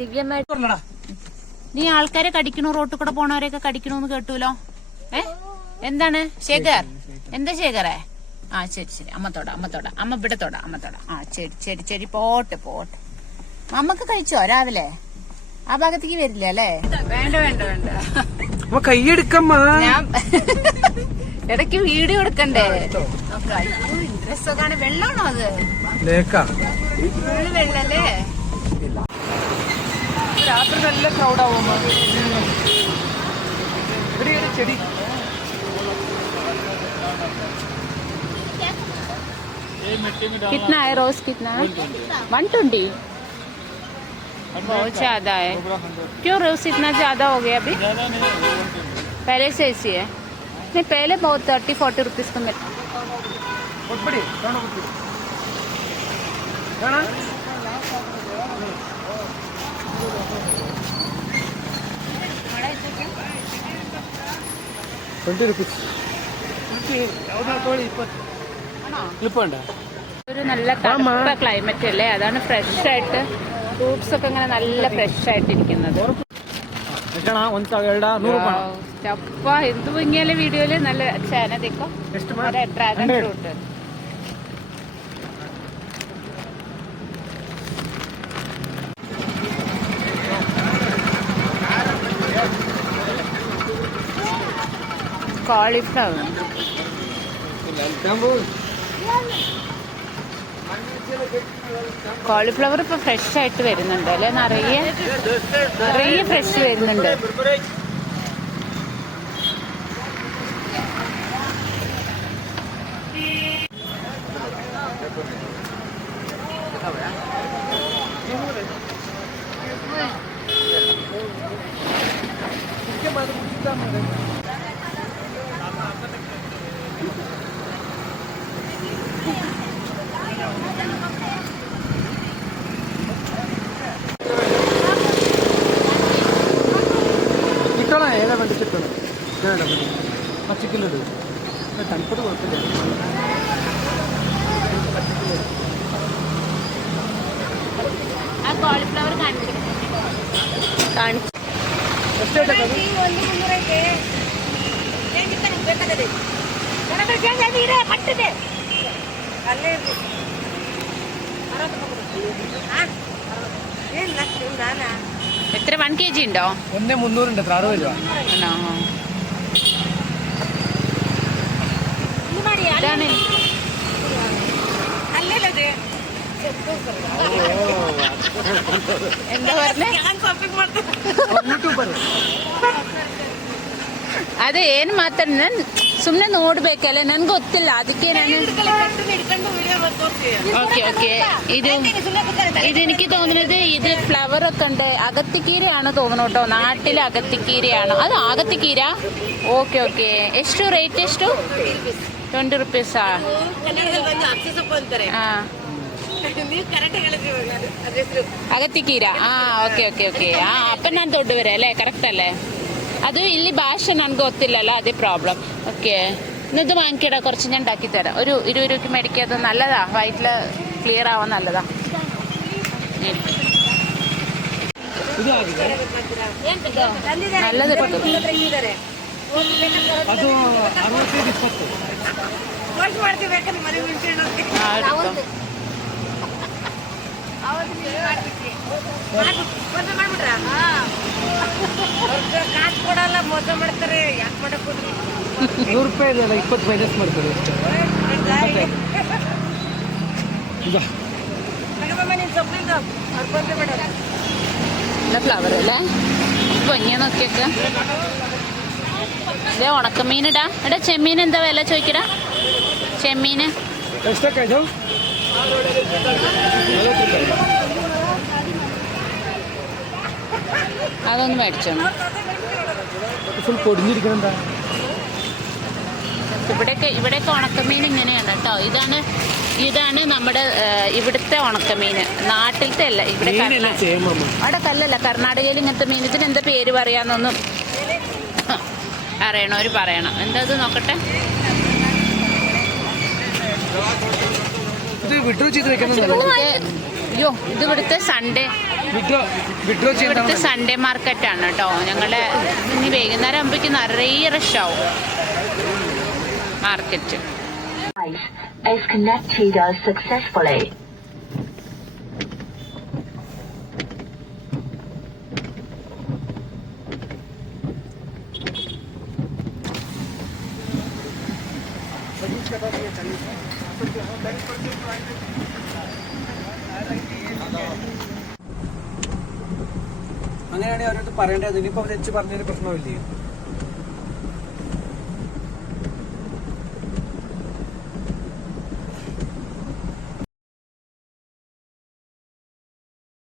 ദിവ്യമ്മ നീ ആൾക്കാരെ കടിക്കണു, റോട്ടിൽ കൂടെ പോണവരെയൊക്കെ കടിക്കണോന്ന് കേട്ടൂലോ. എന്താണ് ശേഖർ? എന്താ ശേഖരേ? ആ ശരി ശരി, അമ്മത്തോട അമ്മ ഇവിടെ തൊട, അമ്മത്തോട. ആ ശരി ശരി ശരി, പോട്ടെ. അമ്മക്ക് കഴിച്ചോ രാവിലെ? ആ ഭാഗത്തേക്ക് വരില്ല അല്ലേ? വേണ്ട കൈയെടുക്കമ്മ. ഞാൻ ഇടയ്ക്ക് വീഡിയോ എടുക്കണ്ടേ? ഇൻട്രസ്റ്റ് ഒക്കെ ആണ്. വെള്ളമാണോ അത്? ഫുള്ള് വെള്ളല്ലേ? രാത്രി നല്ല ക്രൗഡാവും. ചെടി कितना है रोज? कितना है? 120। बहुत ज्यादा है। क्यों रोज इतना ज्यादा हो गया अभी? पहले से ऐसी है? नहीं, पहले बहुत 30-40 रुपीज का मिलता। ഒരു നല്ല തണുത്ത ക്ലൈമറ്റ് അല്ലേ? അതാണ് ഫ്രഷ് ആയിട്ട് ഫ്രൂട്ട്സ് ഒക്കെ ഇങ്ങനെ നല്ല ഫ്രഷ് ആയിട്ടിരിക്കുന്നത്. ചപ്പ എന്ത് പൊങ്ങിയാലെ വീഡിയോയില് നല്ല ചേനതിക്കോ ഡ്രാഗൺ ഫ്രൂട്ട്. കോളിഫ്ലവർ ഇപ്പൊ ഫ്രഷ് ആയിട്ട് വരുന്നുണ്ട് അല്ലെ? നിറയെ ഫ്രഷ് വരുന്നുണ്ട്. പച്ചക്കില്ലുണ്ട്. തണുപ്പത് കുഴപ്പമില്ല. കോളിഫ്ലവർ എത്ര? 1 kg ഉണ്ടോ? 1,300 ഉണ്ട്. 60 രൂപ. എന്താ പറഞ്ഞ? ಅದೇ ಏನ್ ಮಾತಾಡ ಸುಮ್ನೆ ನೋಡ್ಬೇಕಲ್ಲ, ನನ್ಗೆ ಗೊತ್ತಿಲ್ಲ ಅದಕ್ಕೆ ನಾನು. ഓക്കെ ഓക്കെ, ഇതെനിക്ക് തോന്നുന്നത് ഇത് ഫ്ലവർ ഒക്കെ ഉണ്ട്. അകത്തിക്കീരയാണ് തോന്നുന്നു കേട്ടോ. നാട്ടിലെ അകത്തിക്കീരയാണ് അത്. അകത്തിക്കീര. Okay okay. ಎಷ್ಟು ರೇಟ್? ಎಷ್ಟು? 20 ರುಪೀಸಾ? ಅಗತ್ತಿಕೀರ. Okay okay okay. ಅಪ್ಪ ನಾನು ದೊಡ್ಡವರೇ ಅല്ലേ? ಕರೆಕ್ಟ್ ಅല്ലേ? ಅದು ಇಲ್ಲಿ ಭಾಷೆ ನನ್ಗೆ ಗೊತ್ತಿಲ್ಲಲ್ಲ, ಅದೇ ಪ್ರಾಬ್ಲಮ್. ഓക്കെ, ഇന്നത് വാങ്ങിക്കടാ, കുറച്ച് ഞാൻ ഉണ്ടാക്കി തരാം. ഒരു 20 രൂപയ്ക്ക് മേടിക്കുക. അത് നല്ലതാ, വയറ്റില് ക്ലിയർ ആവാൻ നല്ലതാ. നല്ലത് ಕಾಸು ಕೊಡಲ್ಲ, ಮೋಸ ಮಾಡ್ತಾರೆ. ಯಾಕೆ ಮಾಡಕ್ ಕೊಡ್ರಿ? 100 ರೂಪಾಯಿ ಇಲ್ಲ, 20 ಮೈನಸ್ ಮಾಡ್ತಾರೆ ಅಷ್ಟೇ. നല്ല ഫ്ലവർ അല്ലേ? പൊങ്ങിയ നോക്കിയൊക്കെ. ഇതേ ഉണക്കമീൻ ഇടാ. എടാ ചെമ്മീൻ എന്താ വില ചോദിക്കടാ? ചെമ്മീന് അതൊന്ന് മേടിച്ചോ. ഇവിടെയൊക്കെ ഉണക്കമീൻ ഇങ്ങനെയാണ് കേട്ടോ. ഇതാണ് നമ്മുടെ ഇവിടുത്തെ ഉണക്കമീൻ. നാട്ടിലത്തെ അല്ല. ഇവിടെ അവിടെ കല്ലല്ല, കർണാടകയിൽ ഇങ്ങനത്തെ മീൻ. ഇതിനെന്താ പേര് പറയാന്നൊന്നും അറിയണവര് പറയണം. എന്താ ഇത് നോക്കട്ടെ. അയ്യോ, ഇത് ഇവിടുത്തെ സൺഡേ വിഡ്രോ ഇവിടുത്തെ സൺഡേ മാർക്കറ്റാണ് കേട്ടോ. ഞങ്ങളുടെ ഇനി വൈകുന്നേരം ആകുമ്പോഴേക്കും നിറയെ റഷാവും മാർക്കറ്റ്. is connected successfully. അങ്ങനെയാണെങ്കിൽ അവരോട് പറയേണ്ടത്. ഇനിയിപ്പോ വെച്ച് പറഞ്ഞതിന് പ്രശ്നമില്ലേ?